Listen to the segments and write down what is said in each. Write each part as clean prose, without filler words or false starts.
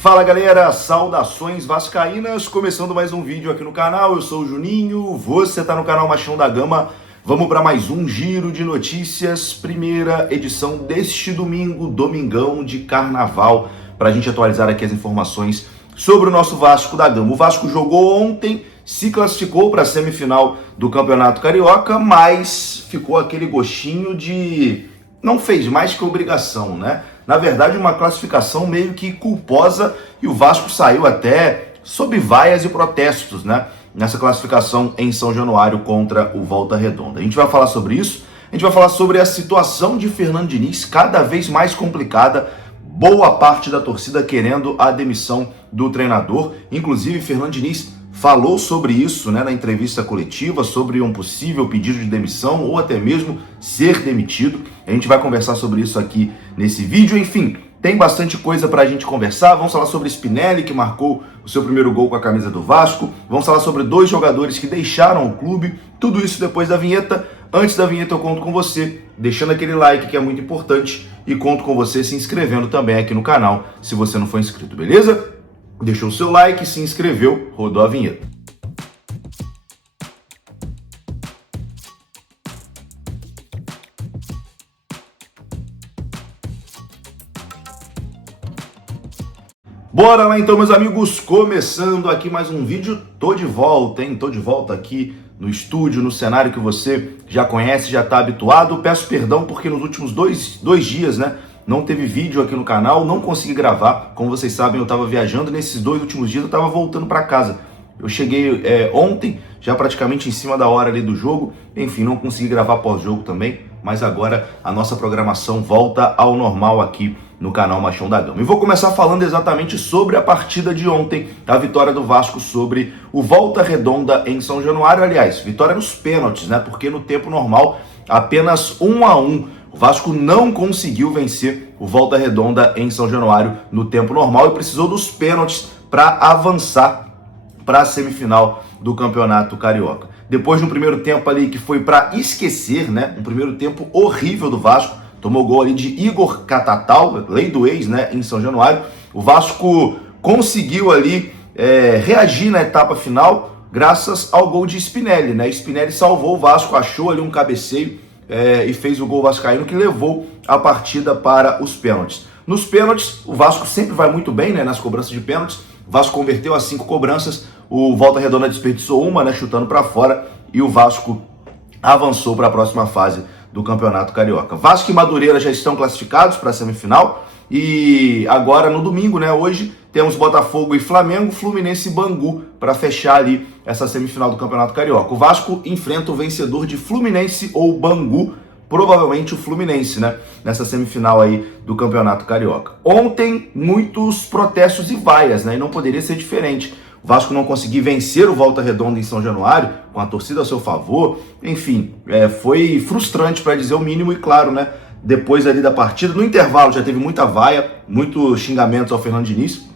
Fala galera, saudações vascaínas, começando mais um vídeo aqui no canal, eu sou o Juninho, você tá no canal Machão da Gama, vamos para mais um giro de notícias, primeira edição deste domingo, domingão de carnaval, para a gente atualizar aqui as informações sobre o nosso Vasco da Gama. O Vasco jogou ontem, se classificou para a semifinal do Campeonato Carioca, mas ficou aquele gostinho de não fez mais que obrigação, né? Na verdade, uma classificação meio que culposa e o Vasco saiu até sob vaias e protestos, né? Nessa classificação em São Januário contra o Volta Redonda. A gente vai falar sobre isso, a gente vai falar sobre a situação de Fernando Diniz cada vez mais complicada, boa parte da torcida querendo a demissão do treinador, inclusive Fernando Diniz falou sobre isso, né, na entrevista coletiva, sobre um possível pedido de demissão ou até mesmo ser demitido. A gente vai conversar sobre isso aqui nesse vídeo. Enfim, tem bastante coisa pra gente conversar. Vamos falar sobre Spinelli, que marcou o seu primeiro gol com a camisa do Vasco. Vamos falar sobre dois jogadores que deixaram o clube. Tudo isso depois da vinheta. Antes da vinheta eu conto com você, deixando aquele like que é muito importante, e conto com você se inscrevendo também aqui no canal, se você não for inscrito, beleza? Deixou o seu like, se inscreveu, rodou a vinheta. Bora lá então, meus amigos, começando aqui mais um vídeo. Tô de volta, hein? Tô de volta aqui no estúdio, no cenário que você já conhece, já tá habituado. Peço perdão porque nos últimos dois dias, né, não teve vídeo aqui no canal, não consegui gravar. Como vocês sabem, eu estava viajando, nesses 2 últimos dias eu estava voltando para casa. Eu cheguei ontem, já praticamente em cima da hora ali do jogo, enfim, não consegui gravar pós-jogo também, mas agora a nossa programação volta ao normal aqui no canal Machão da Gama. E vou começar falando exatamente sobre a partida de ontem, a vitória do Vasco sobre o Volta Redonda em São Januário. Aliás, vitória nos pênaltis, né? Porque no tempo normal, apenas 1-1. O Vasco não conseguiu vencer o Volta Redonda em São Januário no tempo normal e precisou dos pênaltis para avançar para a semifinal do Campeonato Carioca. Depois de um primeiro tempo ali que foi para esquecer, né? Um primeiro tempo horrível do Vasco, tomou gol ali de Igor Catatal, lei do ex, né? Em São Januário. O Vasco conseguiu ali reagir na etapa final graças ao gol de Spinelli, né? Spinelli salvou o Vasco, achou ali um cabeceio e fez o gol vascaíno que levou a partida para os pênaltis. Nos pênaltis, o Vasco sempre vai muito bem, né, nas cobranças de pênaltis. O Vasco converteu as 5 cobranças, o Volta Redonda desperdiçou uma, né, chutando para fora, e o Vasco avançou para a próxima fase do Campeonato Carioca. Vasco e Madureira já estão classificados para a semifinal, e agora no domingo, né, hoje, temos Botafogo e Flamengo, Fluminense e Bangu para fechar ali essa semifinal do Campeonato Carioca. O Vasco enfrenta o vencedor de Fluminense ou Bangu, provavelmente o Fluminense, né? Nessa semifinal aí do Campeonato Carioca. Ontem, muitos protestos e vaias, né? E não poderia ser diferente. O Vasco não conseguiu vencer o Volta Redonda em São Januário, com a torcida a seu favor. Enfim, foi frustrante para dizer o mínimo e claro, né? Depois ali da partida, no intervalo já teve muita vaia, muitos xingamentos ao Fernando Diniz.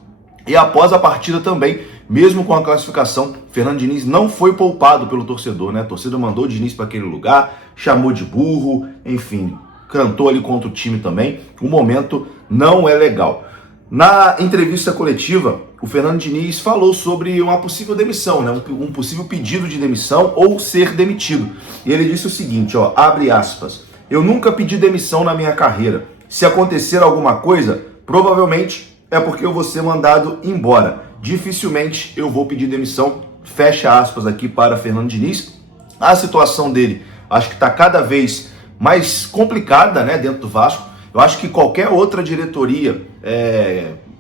E após a partida também, mesmo com a classificação, Fernando Diniz não foi poupado pelo torcedor, né? A torcida mandou o Diniz para aquele lugar, chamou de burro, enfim, cantou ali contra o time também. O momento não é legal. Na entrevista coletiva, o Fernando Diniz falou sobre uma possível demissão, né? Um possível pedido de demissão ou ser demitido. E ele disse o seguinte, ó, abre aspas, eu nunca pedi demissão na minha carreira. Se acontecer alguma coisa, provavelmente é porque eu vou ser mandado embora. Dificilmente eu vou pedir demissão. Fecha aspas aqui para Fernando Diniz. A situação dele, acho que está cada vez mais complicada, né, dentro do Vasco. Eu acho que qualquer outra diretoria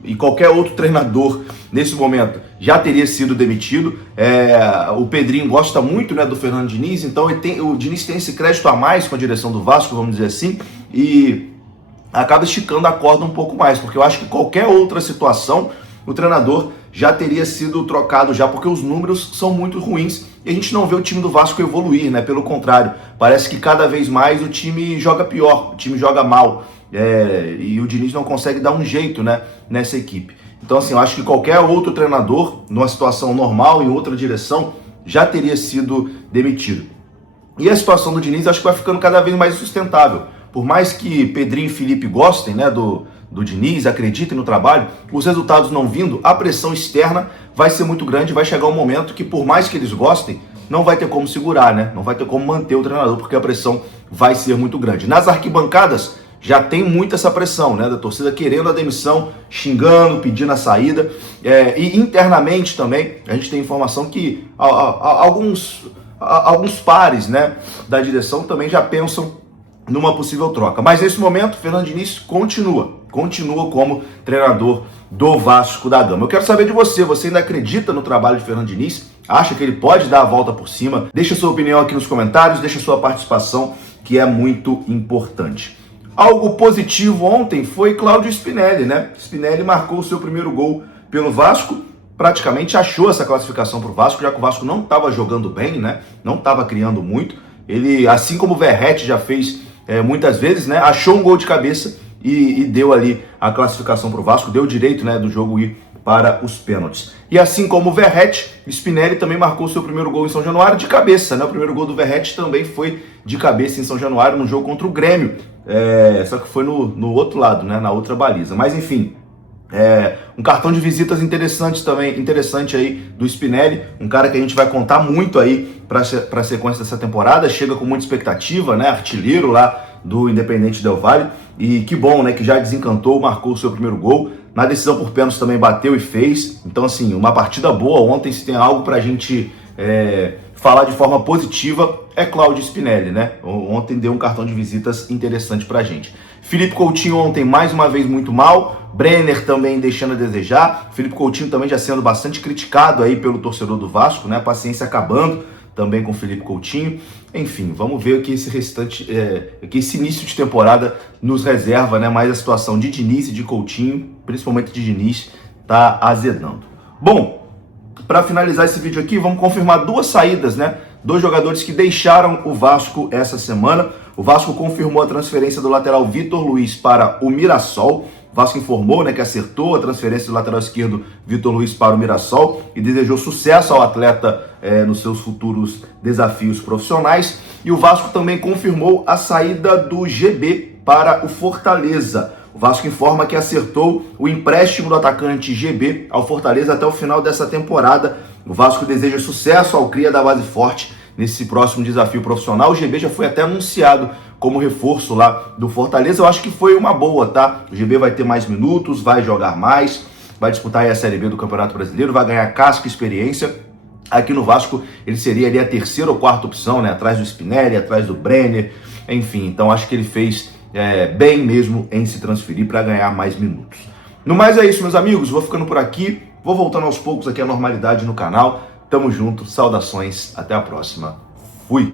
e qualquer outro treinador nesse momento já teria sido demitido. O Pedrinho gosta muito, né, do Fernando Diniz, então o Diniz tem esse crédito a mais com a direção do Vasco, vamos dizer assim, e acaba esticando a corda um pouco mais, porque eu acho que qualquer outra situação, o treinador já teria sido trocado já, porque os números são muito ruins e a gente não vê o time do Vasco evoluir, né? Pelo contrário, parece que cada vez mais o time joga pior, o time joga mal, e o Diniz não consegue dar um jeito, né, nessa equipe. Então, assim, eu acho que qualquer outro treinador, numa situação normal, em outra direção, já teria sido demitido. E a situação do Diniz acho que vai ficando cada vez mais insustentável. Por mais que Pedrinho e Felipe gostem, né, do do Diniz, acreditem no trabalho, os resultados não vindo, a pressão externa vai ser muito grande, vai chegar um momento que, por mais que eles gostem, não vai ter como segurar, né? Não vai ter como manter o treinador, porque a pressão vai ser muito grande. Nas arquibancadas, já tem muito essa pressão, né? Da torcida querendo a demissão, xingando, pedindo a saída. E internamente também, a gente tem informação que alguns pares, né, da direção também já pensam numa possível troca. Mas nesse momento, Fernando Diniz continua como treinador do Vasco da Gama. Eu quero saber de você, você ainda acredita no trabalho de Fernando Diniz? Acha que ele pode dar a volta por cima? Deixa sua opinião aqui nos comentários, deixa sua participação, que é muito importante. Algo positivo ontem foi Cláudio Spinelli, né? Spinelli marcou o seu primeiro gol pelo Vasco, praticamente achou essa classificação para o Vasco, já que o Vasco não estava jogando bem, né? Não estava criando muito. Ele, assim como o Verratti já fez muitas vezes, né? Achou um gol de cabeça e deu ali a classificação para o Vasco, deu o direito, né, do jogo ir para os pênaltis. E assim como o Verratti, Spinelli também marcou seu primeiro gol em São Januário de cabeça, né? O primeiro gol do Verratti também foi de cabeça em São Januário, no jogo contra o Grêmio. Só que foi no outro lado, né? Na outra baliza. Mas enfim, um cartão de visitas interessante aí do Spinelli, um cara que a gente vai contar muito aí para a sequência dessa temporada, chega com muita expectativa, né? Artilheiro lá do Independente Del Valle, e que bom, né? Que já desencantou, marcou o seu primeiro gol. Na decisão por pênalti também bateu e fez. Então, assim, uma partida boa ontem. Se tem algo pra gente falar de forma positiva, é Cláudio Spinelli, né? Ontem deu um cartão de visitas interessante pra gente. Felipe Coutinho ontem mais uma vez muito mal, Brenner também deixando a desejar, Felipe Coutinho também já sendo bastante criticado aí pelo torcedor do Vasco, né? A paciência acabando também com o Felipe Coutinho. Enfim, vamos ver o que esse início de temporada nos reserva, né? Mas a situação de Diniz e de Coutinho, principalmente de Diniz, tá azedando. Bom, para finalizar esse vídeo aqui, vamos confirmar duas saídas, né? Dois jogadores que deixaram o Vasco essa semana. O Vasco confirmou a transferência do lateral Vitor Luiz para o Mirassol. O Vasco informou, né, que acertou a transferência do lateral esquerdo Vitor Luiz para o Mirassol e desejou sucesso ao atleta nos seus futuros desafios profissionais. E o Vasco também confirmou a saída do GB para o Fortaleza. O Vasco informa que acertou o empréstimo do atacante GB ao Fortaleza até o final dessa temporada. O Vasco deseja sucesso ao cria da base forte nesse próximo desafio profissional. O GB já foi até anunciado como reforço lá do Fortaleza. Eu acho que foi uma boa, tá? O GB vai ter mais minutos, vai jogar mais, vai disputar aí a Série B do Campeonato Brasileiro, vai ganhar casca e experiência. Aqui no Vasco ele seria ali a terceira ou quarta opção, né? Atrás do Spinelli, atrás do Brenner, enfim. Então acho que ele fez bem mesmo em se transferir para ganhar mais minutos. No mais é isso, meus amigos. Vou ficando por aqui. Vou voltando aos poucos aqui à normalidade no canal. Tamo junto. Saudações. Até a próxima.